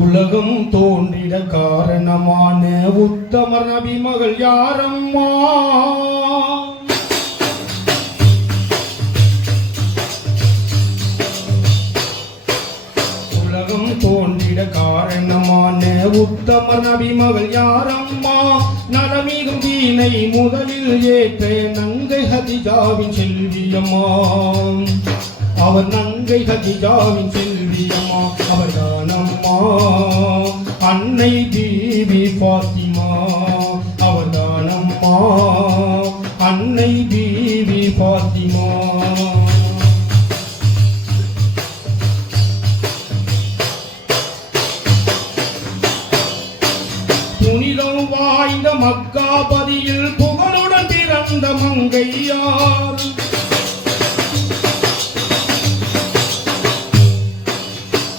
உலகம் தோன்றிட காரணமான உத்தமர் நபி மகள் யாரம்மா? உலகம் தோன்றிட காரணமான உத்தமர் நபி மகள் யாரம்மா? நலமிகும் தீனை முதலில் ஏற்ற நங்கை ஹதிஜாவின் செல்வியம்மா. அவர் நங்கை ஹதிஜாவின் செல்வியம்மா. அவர் தானம்மா அன்னை பீவி பாத்திமா. அவர் தானம்மா அன்னை பீவி பாத்திமா. புனிதம் வாய்ந்த மக்காபதியில் புகழுடன் பிறந்த மங்கையார்.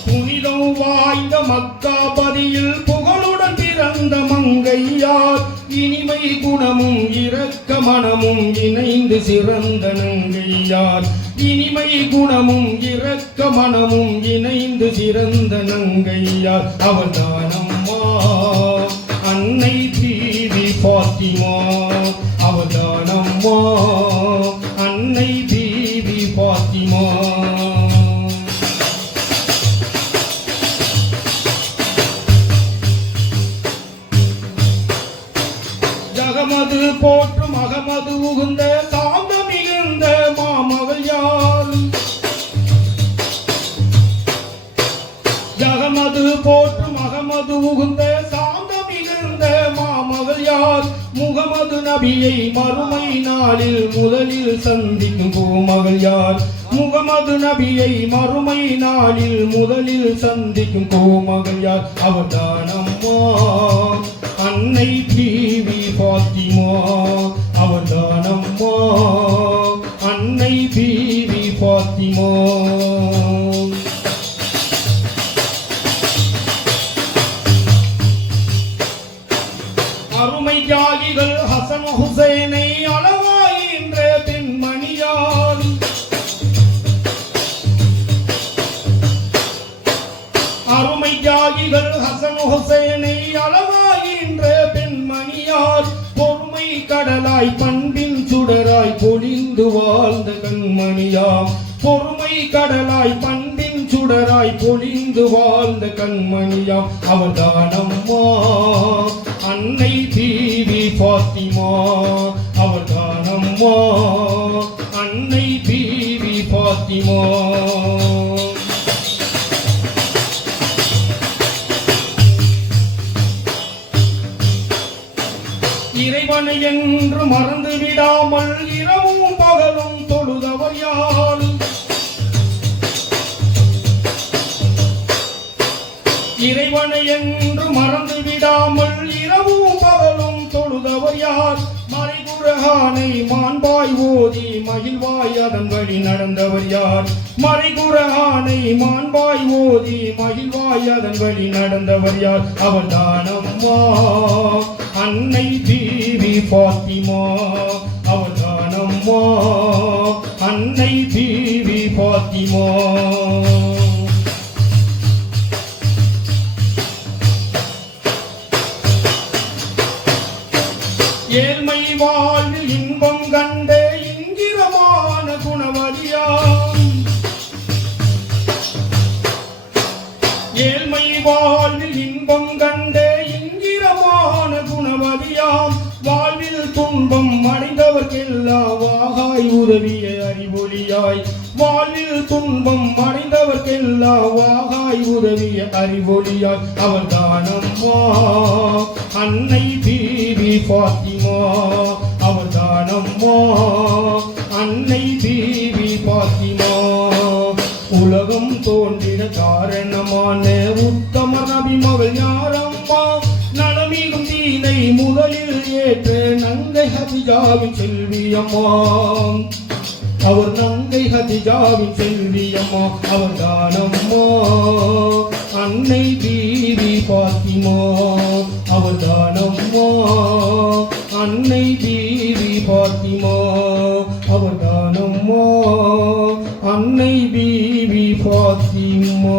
புனிதம் வாய்ந்த மக்காபதியில் புகழுடன் பிறந்த மங்கையார். இனிமை குணமும் இரக்க மனமும் இணைந்து சிறந்த நங்கையார். இனிமை குணமும் இரக்க மனமும் இணைந்து சிறந்த நங்கையார். அவர் தானம்மா அன்னை பீவி பாத்திமா. அவர் தானம்மா அன்னை பீவி பாத்திமா. ஜகமது போற்றும் அகமது உகுந்த சாந்த மிகுந்த மாமகள் யார்? ஜகமது போற்றும் அகமது உகுந்த சாந்த மிகுந்த மாமகள் யார்? முகமது நபியை மறுமை நாளில் முதலில் சந்திக்கும் பூமகள் யார்? முகமது நபியை மறுமை நாளில் முதலில் சந்திக்கும் பூமகள் யார்? அவர் தானம்மா அன்னை பீவி பாத்திமா. அவர் தானம்மா அன்னை பீவி பாத்திமா. அருமை தியாகிகள் ஹசன் ஹுசைனை அளவாயின்ற பெண்மணியார். அருமை தியாகிகள் ஹசன் ஹுசைனை அளவாயின்ற பெண்மணியார். பொறுமை கடலாய் பண்பின் சுடராய் பொழிந்து வாழ்ந்த கண்மணியாம். பொறுமை கடலாய் பண்பின் சுடராய் பொழிந்து வாழ்ந்த கண்மணியாம். அவர் தானம்மா அன்னை பீவி பாத்திமா. அவர் தானம்மா அன்னை பீவி பாத்திமா. இறைவனை என்று மறந்து விடாமல் இரவும் பகலும் தொழுதவர் யார்? இறைவனை என்று மறந்து விடாமல் இரவும் பகலும் தொழுதவர் யார்? மறைகுரஹானை மாண்பாய் ஓதி மகிழ்வாய் அதன் வழி நடந்தவர் யார்? மறைகுரஹானை மாண்பாய் ஓதி மகிழ்வாய் அதன் வழி நடந்தவர் யார்? அவர் தானம்மா அன்னை பீவி பாத்திமா. அவர் தானம்மா அன்னை பீவி பாத்திமா. ஏழ்மை வாழ்வில் இன்பம் கண்ட இங்கிரமான குணவதியாம். ஏழ்மை வாழ்வில் இன்பம் கண்ட இங்கிரமான குணவதியாம். வாழ்வில் துன்பம் அடைந்தவர்க்கெல்லாம் வாகாய் உதவிய அறிவொளியாய். வாழ்வில் துன்பம் அடைந்தவர்க்கெல்லாம் வாகாய் உதவிய அறிவொளியாய். அவர் தானம்மா அன்னை பீவி பாத்திமா. அவர் தானம்மா அன்னை பீவி பாத்திமா. உலகம் தோன்றிட காரணமான உத்தமர் நபி மகள் யாரம்மா? நலமிகும் தீனை முதலில் ஏற்ற நங்கை ஹதிஜாவின் செல்வியம்மா. அவர் நங்கை ஹதிஜாவின் செல்வியம்மா. அவர் தானம்மா அன்னை பீவி பாத்திமா. அவர் தானம்மா அன்னை பீவி பாத்திமா. அவர் தானம்மா அன்னை பீவி பாத்திமா.